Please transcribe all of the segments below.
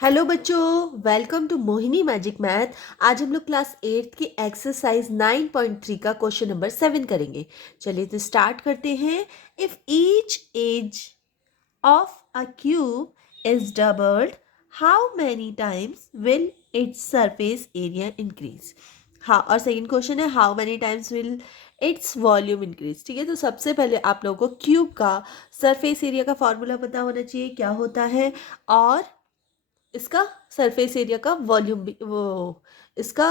Hello बच्चों, welcome to Mohini magic math. आज हम लोग क्लास 8 की एक्सरसाइज 9.3 का क्वेश्चन नंबर 7 करेंगे। चलिए तो स्टार्ट करते हैं। If each edge of a cube is doubled, how many times will its surface area increase. हाँ, और सेकंड क्वेश्चन है how many times will its volume increase. ठीक है, तो सबसे पहले आप लोगों को क्यूब का सरफेस एरिया का फॉर्मूला पता होना चाहिए, क्या होता है, और इसका सरफेस एरिया का वॉल्यूम भी, वो इसका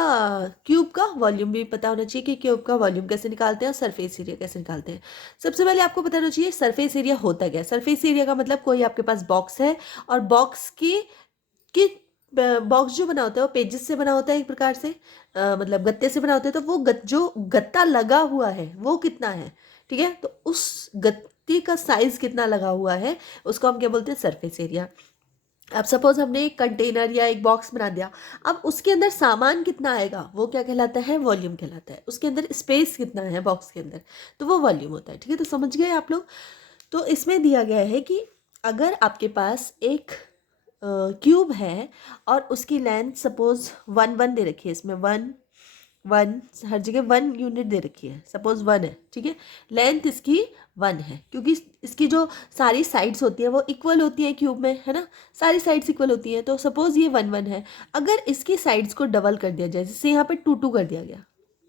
क्यूब का वॉल्यूम भी पता होना चाहिए कि क्यूब का वॉल्यूम कैसे निकालते हैं और सरफेस एरिया कैसे निकालते हैं। सबसे पहले आपको पता होना चाहिए सरफेस एरिया होता क्या है। सरफेस एरिया का मतलब कोई आपके पास बॉक्स है और बॉक्स की बॉक्स जो बना होता है वो पेजेस से बना होता है, एक प्रकार से मतलब गत्ते से बना होता है। तो वो जो गत्ता लगा हुआ है वो कितना है, ठीक है, तो उस गत्ते का साइज कितना लगा हुआ है उसको हम क्या बोलते हैं, सरफेस एरिया। अब सपोज हमने एक कंटेनर या एक बॉक्स बना दिया, अब उसके अंदर सामान कितना आएगा वो क्या कहलाता है, वॉल्यूम कहलाता है। उसके अंदर स्पेस कितना है बॉक्स के अंदर, तो वो वॉल्यूम होता है। ठीक है, तो समझ गए आप लोग। तो इसमें दिया गया है कि अगर आपके पास एक क्यूब है और उसकी लेंथ सपोज 1 1 दे रखी है, इसमें 1 1 हर जगह 1 यूनिट दे रखी है, सपोज 1 है, ठीक है, लेंथ इसकी 1 है, क्योंकि इसकी जो सारी साइड्स होती है वो इक्वल होती है क्यूब में, है ना, सारी साइड्स इक्वल होती हैं। तो सपोज ये 1 1 है, अगर इसकी साइड्स को डबल कर दिया जाए, जैसे यहाँ पे 2 2 कर दिया गया,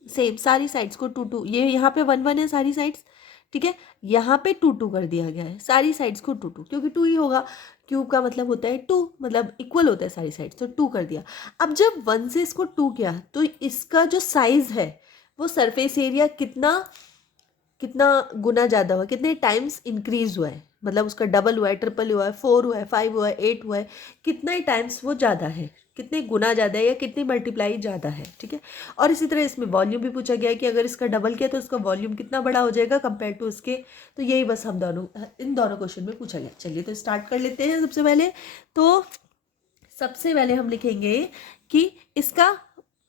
सेम सारी साइड्स को 2 2, ये यहाँ पे 1 1 है सारी साइड्स, ठीक है, यहाँ पे 2 2 कर दिया गया है सारी साइड्स को 2 2, क्योंकि 2 ही होगा, क्यूब का मतलब होता है 2, मतलब इक्वल होता है सारी साइड्स, तो 2 कर दिया। अब जब 1 से इसको 2 किया तो इसका जो साइज है वो सरफेस एरिया कितना कितना गुना ज़्यादा हुआ, कितने टाइम्स इंक्रीज हुआ है, मतलब उसका डबल हुआ है, ट्रिपल हुआ है, 4 हुआ है, 5 हुआ है, 8 हुआ है, कितना ही टाइम्स वो ज़्यादा है, कितने गुना ज़्यादा है या कितनी मल्टीप्लाई ज़्यादा है। ठीक है, और इसी तरह इसमें वॉल्यूम भी पूछा गया है कि अगर इसका डबल किया तो उसका वॉल्यूम कितना बड़ा हो जाएगा कंपेयर टू इसके। तो यही बस हम दोनों इन दोनों क्वेश्चन में पूछा गया। चलिए तो स्टार्ट कर लेते हैं। सबसे पहले हम लिखेंगे कि इसका,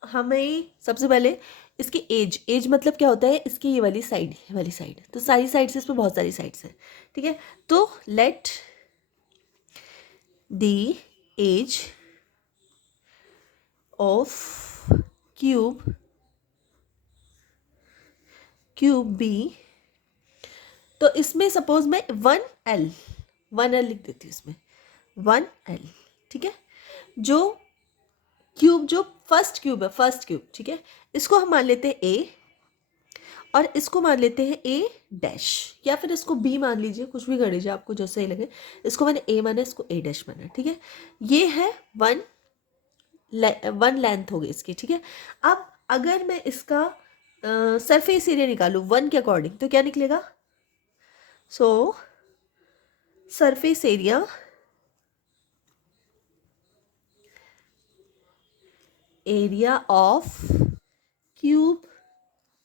हमें सबसे पहले इसकी एज, एज मतलब क्या होता है, इसकी ये वाली साइड, तो सारी साइड्स, इसमें बहुत सारी साइड्स हैं। ठीक है, तो let the edge of cube be, तो इसमें सपोज मैं 1 L लिख देती हूँ, इसमें 1 L। ठीक है, जो क्यूब, जो फर्स्ट क्यूब है, फर्स्ट क्यूब, ठीक है, इसको हम मान लेते हैं ए और इसको मान लेते हैं ए डैश, या फिर इसको बी मान लीजिए, कुछ भी कर लीजिए आपको जो सही लगे। इसको मैंने ए माना, इसको ए डैश माना, ठीक है, ये है 1 लेंथ हो गई इसकी। ठीक है, अब अगर मैं इसका सरफेस एरिया निकालूं 1 के अकॉर्डिंग तो क्या निकलेगा, so surface area of cube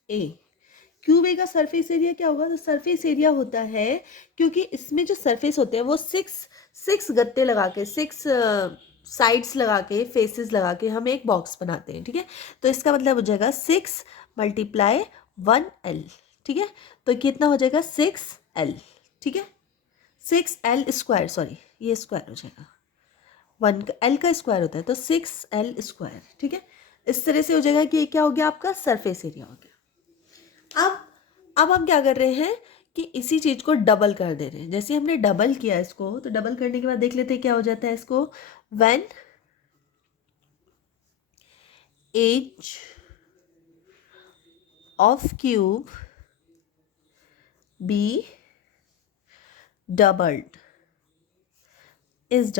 A, cube A का सरफेस एरिया क्या होगा, तो सरफेस एरिया होता है, क्योंकि इसमें जो सरफेस होते हैं वो 6 गत्ते लगा के, 6 साइड्स लगा के, फेसेस लगा के हम एक बॉक्स बनाते हैं। ठीक है, तो इसका मतलब हो जाएगा 6 × 1L। ठीक है, तो कितना हो जाएगा 6L। ठीक है, 6L², सॉरी ये स्क्वायर हो जाएगा, 1L का स्क्वायर होता है तो 6L²। ठीक है, इस तरह से हो जाएगा कि ये क्या हो गया, आपका सरफेस एरिया हो गया। अब हम क्या कर रहे हैं कि इसी चीज को डबल कर दे रहे हैं। जैसे हमने डबल किया इसको, तो डबल करने के बाद देख लेते हैं क्या हो जाता है इसको। When edge of cube be doubled is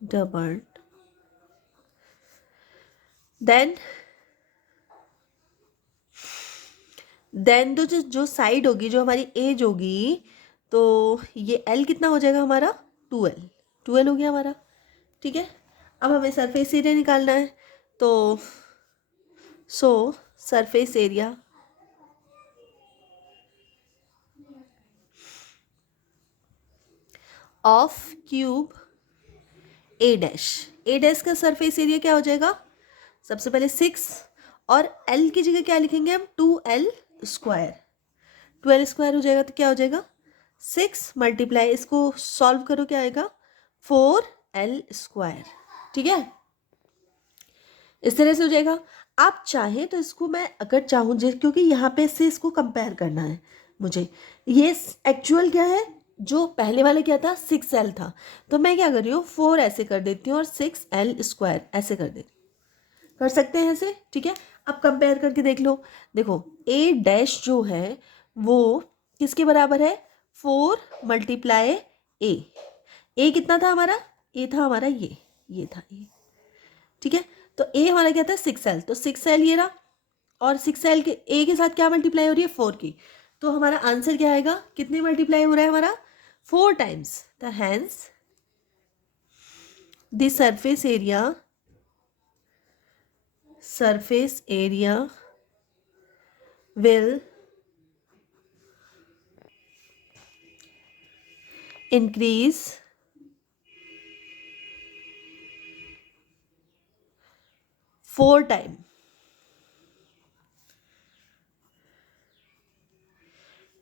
doubled, then तो जो साइड होगी, जो हमारी एज होगी, तो ये एल कितना हो जाएगा हमारा, 2L हो गया हमारा। ठीक है, अब हमें सरफेस एरिया निकालना है, तो surface area of cube A dash का सरफेस एरिया क्या हो जाएगा, सबसे पहले 6 और L की जगह क्या लिखेंगे हम, 2L²। 2L² हो जाएगा तो क्या हो जाएगा 6 × इसको सॉल्व करो क्या आएगा, 4L²। ठीक है, इस तरह से हो जाएगा। आप चाहें तो इसको मैं अगर चाहूँ क्योंकि यहाँ पे से इसको कंपेयर करना है मुझे, ये एक्चुअल क्या है, जो पहले वाला क्या था 6L था, तो मैं क्या कर रही हूँ 4 ऐसे कर देती हूँ और 6L² ऐसे कर देती हूँ। कर सकते हैं ऐसे, ठीक है। अब कंपेयर करके देख लो, देखो A डैश जो है वो किसके बराबर है, 4 × A। A कितना था हमारा, A था हमारा ये था A, ठीक है। तो A हमारा क्या था 6L, तो 6L ये रहा, और 6L के A के साथ क्या मल्टीप्लाई हो रही है 4 की, तो हमारा आंसर क्या आएगा, कितने मल्टीप्लाई हो रहा है हमारा 4 टाइम्स। तो hence the surface area will increase 4 time.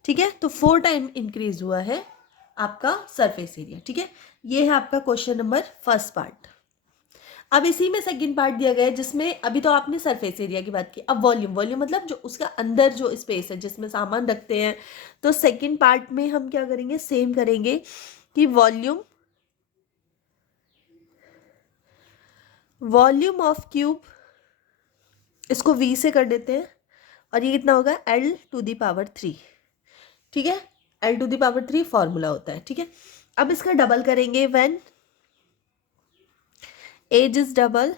ठीक है, तो 4 टाइम इंक्रीज हुआ है आपका सरफेस एरिया। ठीक है, ये है आपका क्वेश्चन नंबर फर्स्ट पार्ट। अब इसी में सेकंड पार्ट दिया गया है, जिसमें अभी तो आपने सरफेस एरिया की बात की, अब वॉल्यूम मतलब जो उसका अंदर जो स्पेस है जिसमें सामान रखते हैं। तो सेकंड पार्ट में हम क्या करेंगे, सेम करेंगे कि वॉल्यूम ऑफ क्यूब, इसको V से कर देते हैं, और ये कितना होगा L⁻3। ठीक है, L⁻3 फॉर्मूला होता है। ठीक है, अब इसका डबल करेंगे, when edge is double,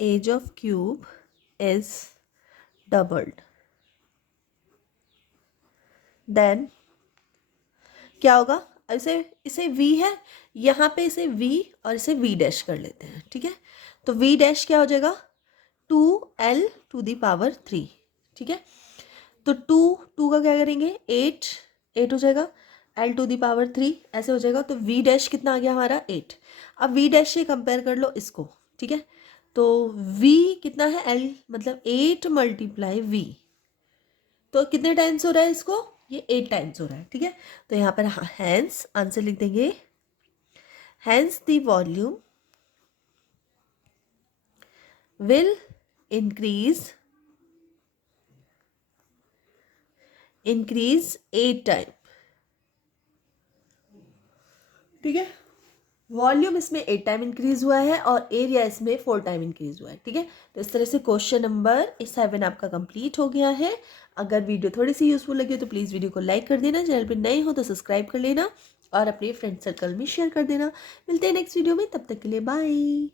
edge of cube is doubled, then क्या होगा, इसे V है, यहाँ पे इसे V और इसे V डैश कर लेते हैं। ठीक है, तो V डैश क्या हो जाएगा 2L⁻3। ठीक है, तो 2 का क्या करेंगे 8 हो जाएगा, L⁻3 ऐसे हो जाएगा। तो V डैश कितना आ गया हमारा 8। अब V डैश से कंपेयर कर लो इसको। ठीक है, तो V कितना है, L मतलब 8 × V, तो कितने टाइम्स हो रहा है इसको, ये 8 टाइम्स हो रहा है। ठीक है, तो यहाँ पर हैंस आंसर लिख देंगे, hence the volume will increase 8 time. ठीक है, वॉल्यूम इसमें 8 टाइम इंक्रीज हुआ है और एरिया इसमें 4 टाइम इंक्रीज हुआ है। ठीक है, तो इस तरह से क्वेश्चन नंबर 7 आपका कंप्लीट हो गया है। अगर वीडियो थोड़ी सी यूजफुल लगी हो तो प्लीज़ वीडियो को लाइक कर देना, चैनल पे नए हो तो सब्सक्राइब कर लेना और अपने फ्रेंड सर्कल में शेयर कर देना। मिलते हैं नेक्स्ट वीडियो में, तब तक के लिए बाय।